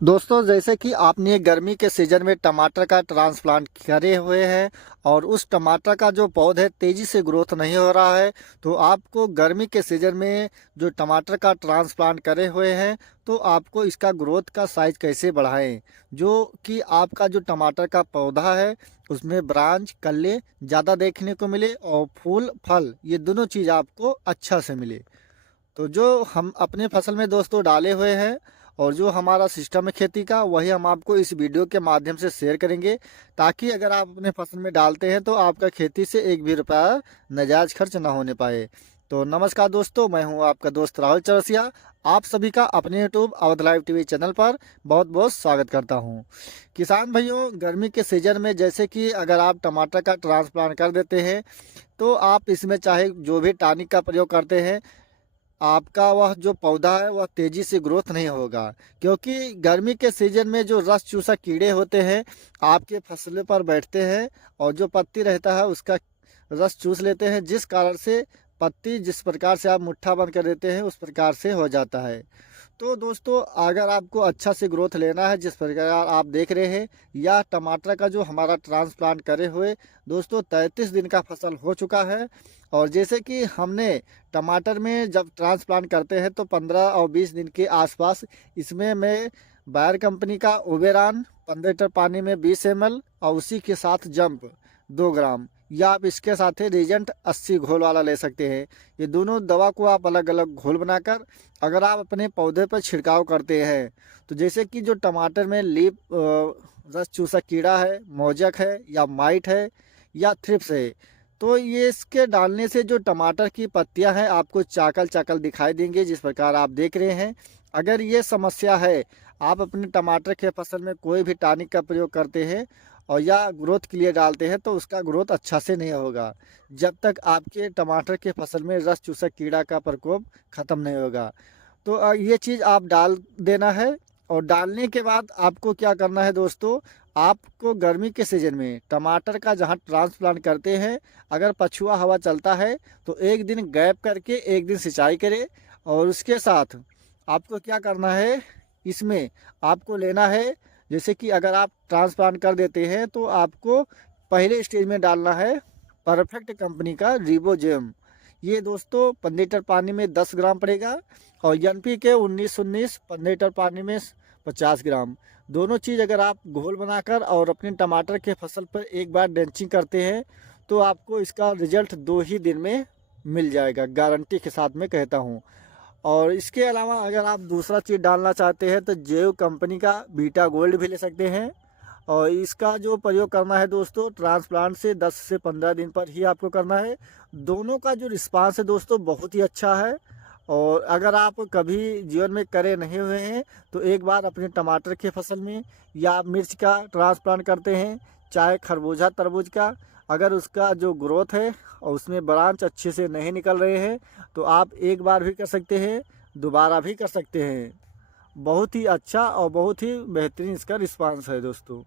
दोस्तों, जैसे कि आपने गर्मी के सीजन में टमाटर का ट्रांसप्लांट करे हुए हैं और उस टमाटर का जो पौधा है तेजी से ग्रोथ नहीं हो रहा है। तो आपको गर्मी के सीजन में जो टमाटर का ट्रांसप्लांट करे हुए हैं, तो आपको इसका ग्रोथ का साइज कैसे बढ़ाएं, जो कि आपका जो टमाटर का पौधा है उसमें ब्रांच कल्ले ज़्यादा देखने को मिले और फूल फल ये दोनों चीज़ आपको अच्छा से मिले। तो जो हम अपने फसल में दोस्तों डाले हुए हैं और जो हमारा सिस्टम है खेती का, वही हम आपको इस वीडियो के माध्यम से शेयर करेंगे, ताकि अगर आप अपने फसल में डालते हैं तो आपका खेती से एक भी रुपया नाजायज खर्च ना होने पाए। तो नमस्कार दोस्तों, मैं हूं आपका दोस्त राहुल चौरसिया। आप सभी का अपने YouTube Awadh live TV channel पर बहुत बहुत स्वागत करता हूं। किसान भाइयों, गर्मी के सीजन में जैसे कि अगर आप टमाटर का ट्रांसप्लांट कर देते हैं, तो आप इसमें चाहे जो भी टॉनिक का प्रयोग करते हैं, आपका वह जो पौधा है वह तेजी से ग्रोथ नहीं होगा। क्योंकि गर्मी के सीजन में जो रस चूसा कीड़े होते हैं आपके फसलों पर बैठते हैं और जो पत्ती रहता है उसका रस चूस लेते हैं, जिस कारण से पत्ती जिस प्रकार से आप मुट्ठा बंद कर देते हैं उस प्रकार से हो जाता है। तो दोस्तों, अगर आपको अच्छा से ग्रोथ लेना है जिस प्रकार आप देख रहे हैं, या टमाटर का जो हमारा ट्रांसप्लांट करे हुए दोस्तों 33 दिन का फसल हो चुका है। और जैसे कि हमने टमाटर में जब ट्रांसप्लांट करते हैं तो 15 और 20 दिन के आसपास इसमें मैं बायर कंपनी का ओबेरान 15 लीटर पानी में 20 ml और उसी के साथ जंप 2 ग्राम, या आप इसके साथ ही रीजेंट 80 घोल वाला ले सकते हैं। ये दोनों दवा को आप अलग अलग घोल बनाकर अगर आप अपने पौधे पर छिड़काव करते हैं, तो जैसे कि जो टमाटर में लीफ रस चूसा कीड़ा है, मोजक है या माइट है या थ्रिप्स है, तो ये इसके डालने से जो टमाटर की पत्तियां हैं आपको चाकल चाकल दिखाई देंगे, जिस प्रकार आप देख रहे हैं। अगर ये समस्या है, आप अपने टमाटर के फसल में कोई भी टॉनिक का प्रयोग करते हैं और या ग्रोथ के लिए डालते हैं, तो उसका ग्रोथ अच्छा से नहीं होगा जब तक आपके टमाटर के फसल में रस चूसक कीड़ा का प्रकोप खत्म नहीं होगा। तो ये चीज़ आप डाल देना है। और डालने के बाद आपको क्या करना है दोस्तों, आपको गर्मी के सीजन में टमाटर का जहाँ ट्रांसप्लांट करते हैं, अगर पछुआ हवा चलता है तो एक दिन गैप करके एक दिन सिंचाई करें। और उसके साथ आपको क्या करना है, इसमें आपको लेना है, जैसे कि अगर आप ट्रांसप्लांट कर देते हैं तो आपको पहले स्टेज में डालना है परफेक्ट कंपनी का रिबोजेम। ये दोस्तों 15 लीटर पानी में 10 ग्राम पड़ेगा और एनपी के 19-19 15 लीटर पानी में 50 ग्राम। दोनों चीज़ अगर आप घोल बनाकर और अपने टमाटर के फसल पर एक बार ड्रेंचिंग करते हैं तो आपको इसका रिजल्ट 2 ही दिन में मिल जाएगा, गारंटी के साथ मैं कहता हूँ। और इसके अलावा अगर आप दूसरा चीज़ डालना चाहते हैं तो जेव कंपनी का बीटा गोल्ड भी ले सकते हैं। और इसका जो प्रयोग करना है दोस्तों, ट्रांसप्लांट से 10 से 15 दिन पर ही आपको करना है। दोनों का जो रिस्पांस है दोस्तों बहुत ही अच्छा है। और अगर आप कभी जीवन में करे नहीं हुए हैं तो एक बार अपने टमाटर के फसल में या आप मिर्च का ट्रांसप्लांट करते हैं, चाहे खरबूजा तरबूज का, अगर उसका जो ग्रोथ है और उसमें ब्रांच अच्छे से नहीं निकल रहे हैं तो आप एक बार भी कर सकते हैं, दोबारा भी कर सकते हैं। बहुत ही अच्छा और बहुत ही बेहतरीन इसका रिस्पांस है दोस्तों।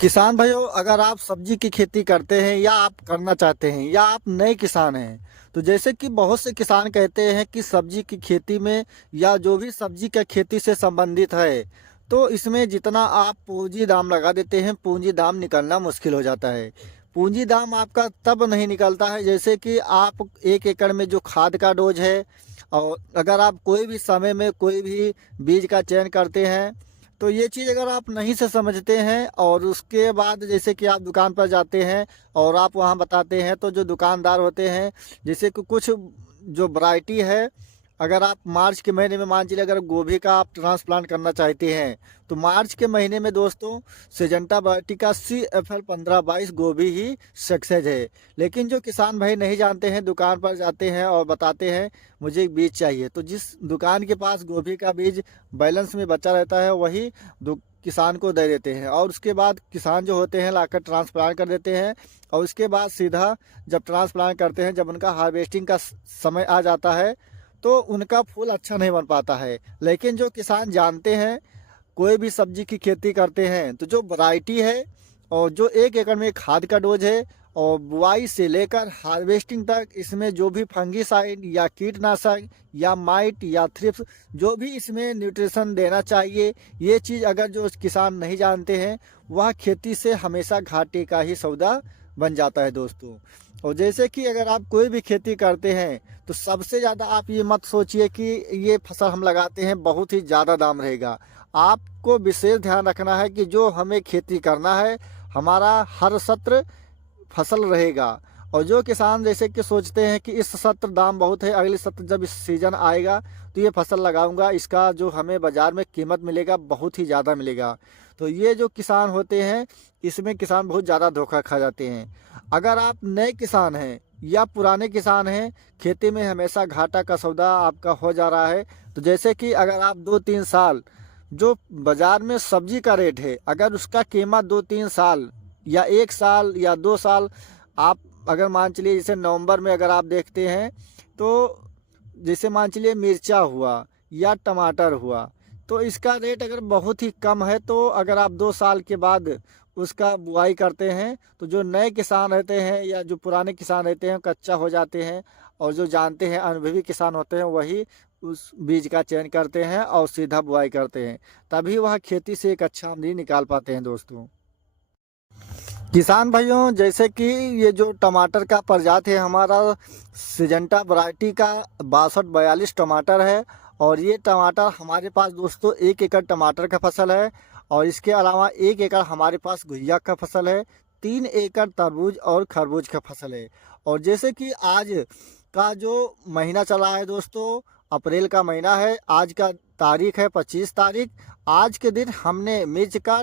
किसान भाइयों, अगर आप सब्जी की खेती करते हैं या आप करना चाहते हैं या आप नए किसान हैं, तो जैसे कि बहुत से किसान कहते हैं कि सब्जी की खेती में या जो भी सब्जी का खेती से संबंधित है, तो इसमें जितना आप पूंजी दाम लगा देते हैं पूंजी दाम निकलना मुश्किल हो जाता है। पूंजी दाम आपका तब नहीं निकलता है जैसे कि आप 1 एकड़ में जो खाद का डोज है, और अगर आप कोई भी समय में कोई भी बीज का चयन करते हैं, तो ये चीज़ अगर आप नहीं से समझते हैं और उसके बाद जैसे कि आप दुकान पर जाते हैं और आप वहाँ बताते हैं, तो जो दुकानदार होते हैं, जैसे कि कुछ जो वैरायटी है, अगर आप मार्च के महीने में मान लीजिए अगर गोभी का आप ट्रांसप्लांट करना चाहते हैं, तो मार्च के महीने में दोस्तों सिजेंटा वैरायटी का CFL 1522 गोभी ही सक्सेस है। लेकिन जो किसान भाई नहीं जानते हैं, दुकान पर जाते हैं और बताते हैं मुझे एक बीज चाहिए, तो जिस दुकान के पास गोभी का बीज बैलेंस में बचा रहता है वही किसान को दे देते हैं। और उसके बाद किसान जो होते हैं लाकर ट्रांसप्लांट कर देते हैं। और उसके बाद सीधा जब ट्रांसप्लांट करते हैं, जब उनका हार्वेस्टिंग का समय आ जाता है, तो उनका फूल अच्छा नहीं बन पाता है। लेकिन जो किसान जानते हैं, कोई भी सब्जी की खेती करते हैं, तो जो वैरायटी है और जो 1 एकड़ में खाद का डोज है और बुआई से लेकर हार्वेस्टिंग तक इसमें जो भी फंगीसाइड या कीटनाशक या माइट या थ्रिप्स जो भी इसमें न्यूट्रिशन देना चाहिए, ये चीज़ अगर जो किसान नहीं जानते हैं वह खेती से हमेशा घाटे का ही सौदा बन जाता है दोस्तों। और जैसे कि अगर आप कोई भी खेती करते हैं तो सबसे ज़्यादा आप ये मत सोचिए कि ये फसल हम लगाते हैं बहुत ही ज़्यादा दाम रहेगा। आपको विशेष ध्यान रखना है कि जो हमें खेती करना है हमारा हर सत्र फसल रहेगा। और जो किसान जैसे कि सोचते हैं कि इस सत्र दाम बहुत है, अगले सत्र जब इस सीजन आएगा तो ये फसल लगाऊंगा, इसका जो हमें बाज़ार में कीमत मिलेगा बहुत ही ज़्यादा मिलेगा, तो ये जो किसान होते हैं इसमें किसान बहुत ज़्यादा धोखा खा जाते हैं। अगर आप नए किसान हैं या पुराने किसान हैं, खेती में हमेशा घाटा का सौदा आपका हो जा रहा है। तो जैसे कि अगर आप 2-3 साल जो बाज़ार में सब्जी का रेट है, अगर उसका कीमत 2-3 साल या 1 साल या 2 साल आप अगर मान चलिए, जैसे नवंबर में अगर आप देखते हैं तो जैसे मान चलिए मिर्चा हुआ या टमाटर हुआ, तो इसका रेट अगर बहुत ही कम है तो अगर आप 2 साल के बाद उसका बुआई करते हैं तो जो नए किसान रहते हैं या जो पुराने किसान रहते हैं कच्चा हो जाते हैं, और जो जानते हैं अनुभवी किसान होते हैं वही उस बीज का चयन करते हैं और सीधा बुआई करते हैं, तभी वह खेती से एक अच्छा आमदनी निकाल पाते हैं दोस्तों। किसान भाइयों, जैसे कि ये जो टमाटर का प्रजाति है हमारा सिजेंटा वैरायटी का 6242 टमाटर है। और ये टमाटर हमारे पास दोस्तों 1 एकड़ टमाटर का फसल है, और इसके अलावा 1 एकड़ हमारे पास घुइया का फसल है, 3 एकड़ तरबूज और खरबूज का फसल है। और जैसे कि आज का जो महीना चला है दोस्तों, अप्रैल का महीना है, आज का तारीख है 25 तारीख। आज के दिन हमने मिर्च का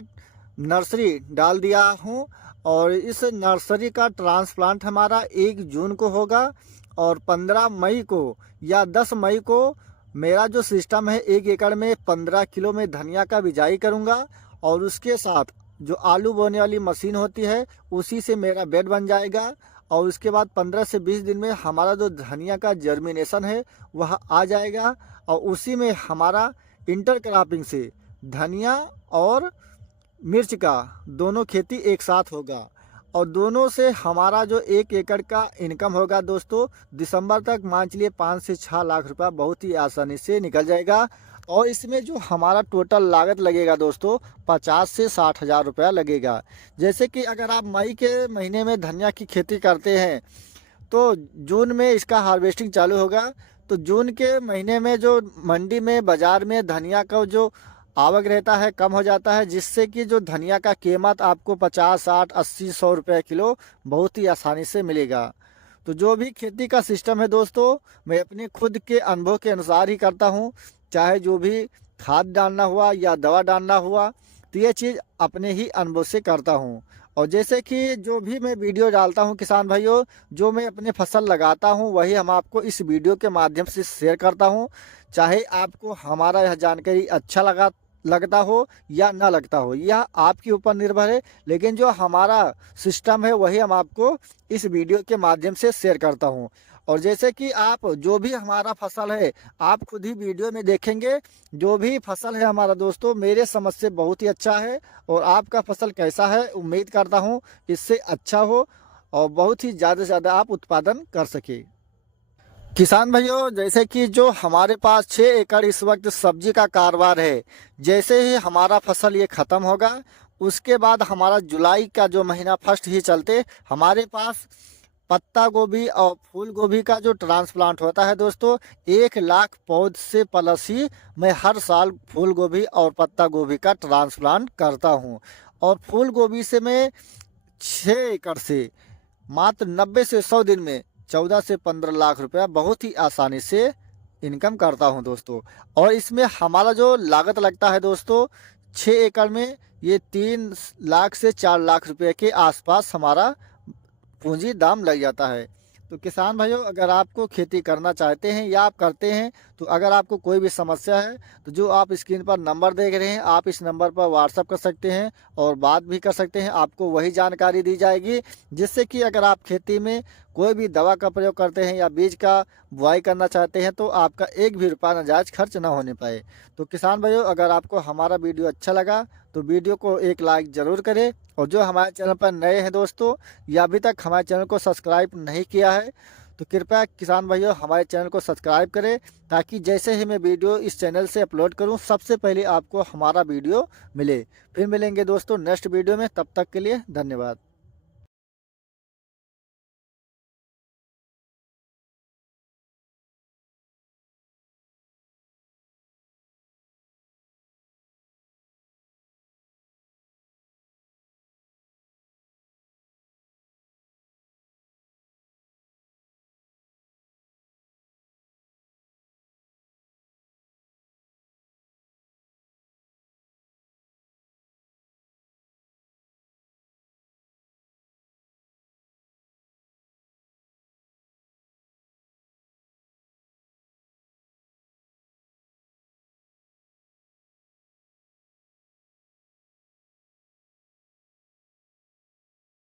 नर्सरी डाल दिया हूँ, और इस नर्सरी का ट्रांसप्लांट हमारा 1 जून को होगा, और 15 मई को या 10 मई को मेरा जो सिस्टम है 1 एकड़ में 15 किलो में धनिया का बिजाई करूँगा, और उसके साथ जो आलू बोने वाली मशीन होती है उसी से मेरा बेड बन जाएगा। और उसके बाद 15 से 20 दिन में हमारा जो धनिया का जर्मिनेशन है वह आ जाएगा, और उसी में हमारा इंटर क्रॉपिंग से धनिया और मिर्च का दोनों खेती एक साथ होगा, और दोनों से हमारा जो 1 एकड़ का इनकम होगा दोस्तों, दिसंबर तक मान चलिए 5 से 6 लाख रुपया बहुत ही आसानी से निकल जाएगा। और इसमें जो हमारा टोटल लागत लगेगा दोस्तों 50 से 60 हज़ार रुपया लगेगा। जैसे कि अगर आप मई के महीने में धनिया की खेती करते हैं तो जून में इसका हार्वेस्टिंग चालू होगा, तो जून के महीने में जो मंडी में बाज़ार में धनिया का जो आवक रहता है कम हो जाता है, जिससे कि जो धनिया का कीमत आपको 50, 60, 80, 100 रुपये किलो बहुत ही आसानी से मिलेगा। तो जो भी खेती का सिस्टम है दोस्तों, मैं अपने खुद के अनुभव के अनुसार ही करता हूँ, चाहे जो भी खाद डालना हुआ या दवा डालना हुआ, तो ये चीज़ अपने ही अनुभव से करता हूँ। और जैसे कि जो भी मैं वीडियो डालता हूँ किसान भाइयों, जो मैं अपने फसल लगाता हूँ वही हम आपको इस वीडियो के माध्यम से शेयर करता हूँ। चाहे आपको हमारा यह जानकारी अच्छा लगता हो या ना लगता हो, यह आपके ऊपर निर्भर है, लेकिन जो हमारा सिस्टम है वही हम आपको इस वीडियो के माध्यम से शेयर करता हूं। और जैसे कि आप जो भी हमारा फसल है आप खुद ही वीडियो में देखेंगे, जो भी फसल है हमारा दोस्तों मेरे समझ से बहुत ही अच्छा है, और आपका फसल कैसा है उम्मीद करता हूं इससे अच्छा हो और बहुत ही ज़्यादा से ज़्यादा आप उत्पादन कर सके। किसान भाइयों, जैसे कि जो हमारे पास 6 एकड़ इस वक्त सब्जी का कारोबार है, जैसे ही हमारा फसल ये ख़त्म होगा उसके बाद हमारा जुलाई का जो महीना फर्स्ट ही चलते हमारे पास पत्ता गोभी और फूल गोभी का जो ट्रांसप्लांट होता है दोस्तों, 1 लाख पौध से प्लस ही मैं हर साल फूल गोभी और पत्ता गोभी का ट्रांसप्लांट करता हूँ। और फूल गोभी से मैं 6 एकड़ से मात्र 90 से 100 दिन में 14 से 15 लाख रुपया बहुत ही आसानी से इनकम करता हूं दोस्तों। और इसमें हमारा जो लागत लगता है दोस्तों 6 एकड़ में ये 3 लाख से 4 लाख रुपए के आसपास हमारा पूंजी दाम लग जाता है। तो किसान भाइयों, अगर आपको खेती करना चाहते हैं या आप करते हैं, तो अगर आपको कोई भी समस्या है तो जो आप स्क्रीन पर नंबर देख रहे हैं आप इस नंबर पर व्हाट्सअप कर सकते हैं और बात भी कर सकते हैं, आपको वही जानकारी दी जाएगी, जिससे कि अगर आप खेती में कोई भी दवा का प्रयोग करते हैं या बीज का बुआई करना चाहते हैं तो आपका एक भी रुपया नाजायज खर्च ना होने पाए। तो किसान भाइयों, अगर आपको हमारा वीडियो अच्छा लगा तो वीडियो को एक लाइक ज़रूर करें, और जो हमारे चैनल पर नए हैं दोस्तों या अभी तक हमारे चैनल को सब्सक्राइब नहीं किया है तो कृपया किसान भाइयों हमारे चैनल को सब्सक्राइब करें, ताकि जैसे ही मैं वीडियो इस चैनल से अपलोड करूं सबसे पहले आपको हमारा वीडियो मिले। फिर मिलेंगे दोस्तों नेक्स्ट वीडियो में, तब तक के लिए धन्यवाद।